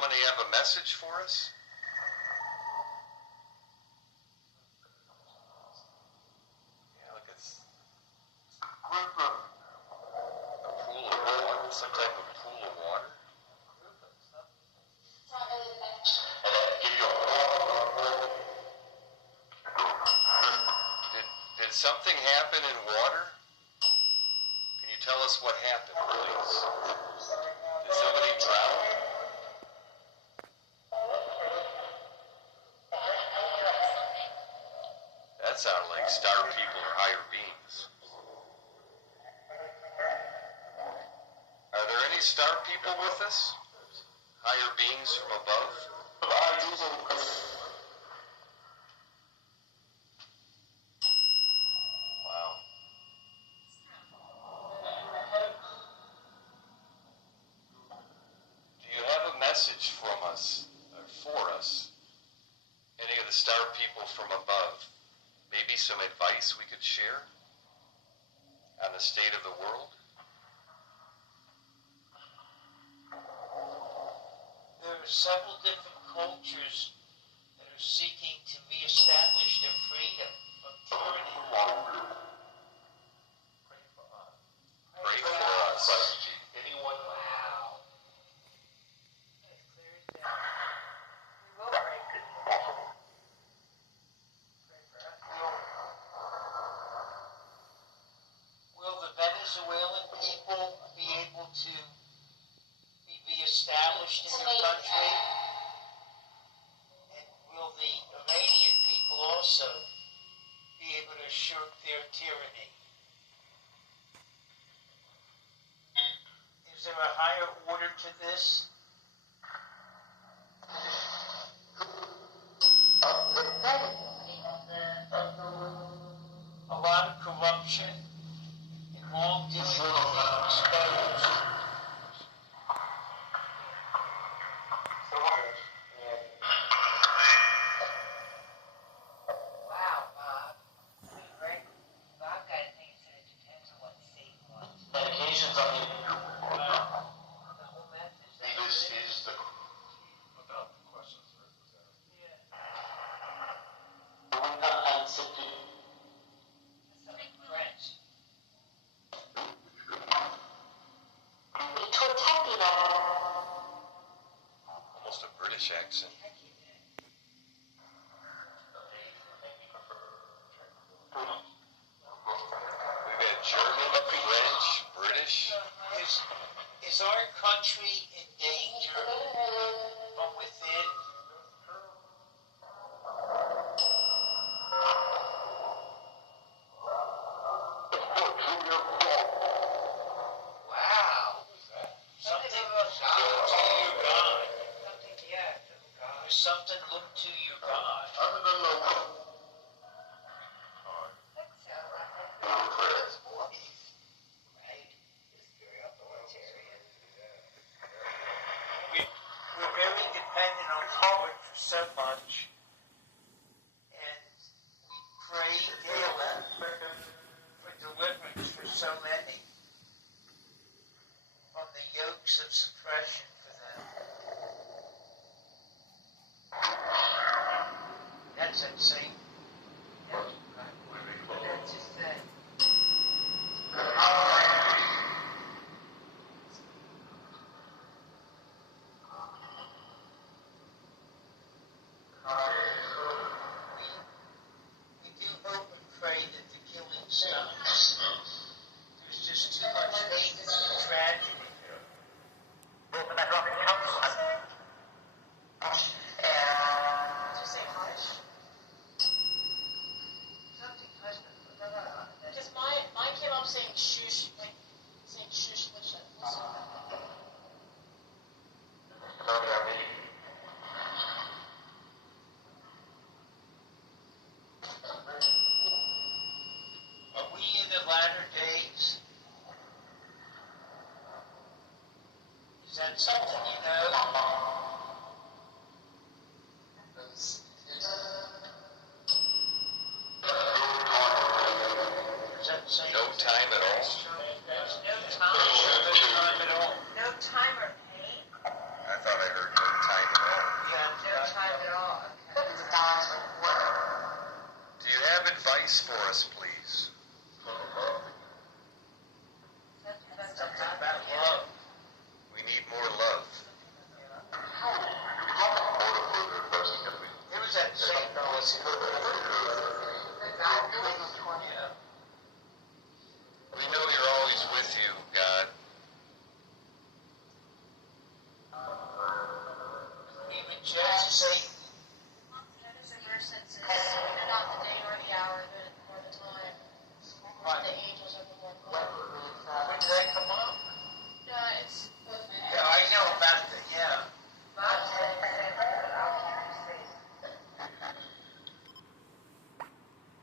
somebody have a message for us? Yeah, look, it's a pool of water, some type of pool of water. Did something happen in water? Can you tell us what happened, please? Did somebody drown? That sounded like star people or higher beings. Are there any star people with us? Higher beings from above? Wow. Do you have a message from us, or for us? Any of the star people from above? Maybe some advice we could share on the state of the world? There are several different cultures that are seeking to reestablish their freedom from tyranny. Pray for us. Anyone? Wow. As clear as day. We will pray for you. Pray for us. Will the Venezuelan people be able to be reestablished in their country? And will the Iranian people also be able to shirk their tyranny? Is there a higher order to this? A lot of corruption and wrongdoing is being exposed. Wow, Bob. Right? Bob got a thing that said it depends on what state you want. Medications on the The whole message. This is the about the questions that are presented. French. Almost a British accent. We've had German, French, British. Is our country in danger from within? Wow. Something look to your God. Something, yeah, some God. There's something look to your God. Think so. Right? Just very authoritarian. We're very dependent on Hoover for so much. And we pray daily for deliverance for so many from the yokes of suppression for them. That's insane. That's just that. We do hope and pray that the killing stops. There's just too much hate and tragedy. Did you say hush? advice for us, please. About love. We need more love. It was at St. Louis Hoover.